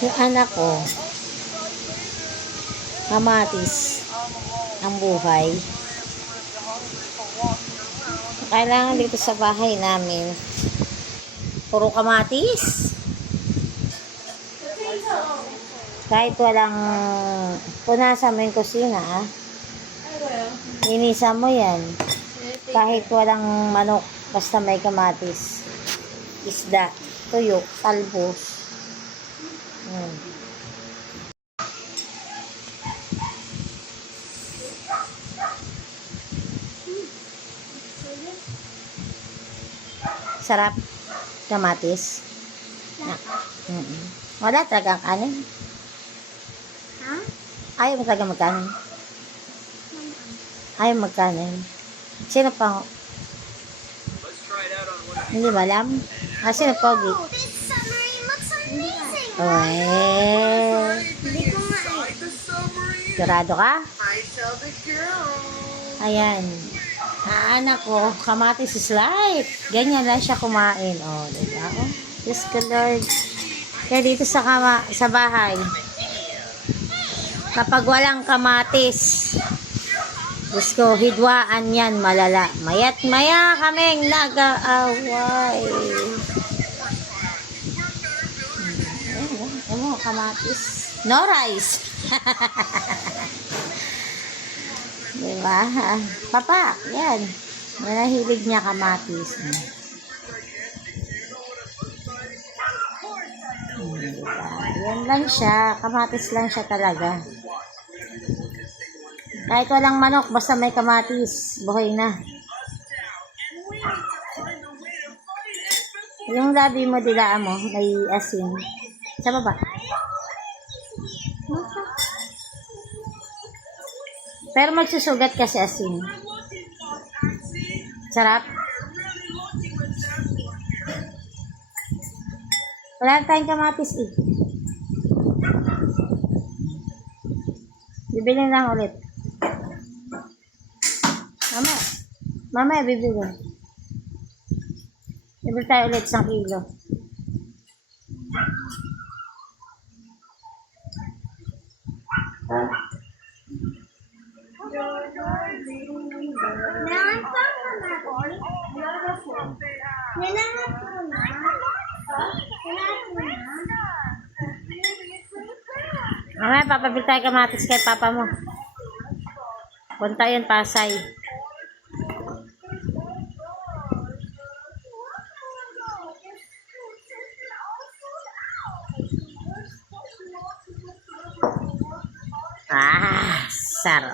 Yung anak ko, kamatis ang buhay. Kailangan dito sa bahay namin, puro kamatis. Kahit walang punasan mo yung kusina, linisan mo yan. Kahit walang manok, basta may kamatis. Isda, tuyo, talbos. Sarap. Kamatis. Wala talagang kanin. Ha? Ayaw mo talaga magkanin. Ayaw magkanin. Sino pa? Hindi ba alam? Sino pogi? This summary looks amazing! Oh, Hindi ko nga Sigurado ka? Ayan. Anak ko, kamatis is life. Ganyan lang siya kumain. Oh, diba? Oh, Diyos ko Lord. Kaya dito sa bahay, kapag walang kamatis, Diyos ko, hidwaan yan malala. Mayat maya kaming nag-aaway. Ano, kamatis. No rice. Diba? Papa, yan. Nahilig niya kamatis. Diba? Yan lang siya. Kamatis lang siya talaga. Kahit walang manok, basta may kamatis, buhay na. Yung labi mo, dilaan mo, may asin. Sa baba. Pero magsusugat kasi asin. Sarap. Wala tayong kamatis eh. Bibili lang ulit. Mama, bibili. Bibili tayo ulit 1 kilo. Mamaya, papabili tayo kamatis kay papa mo. Punta yun, Pasay. Sarap.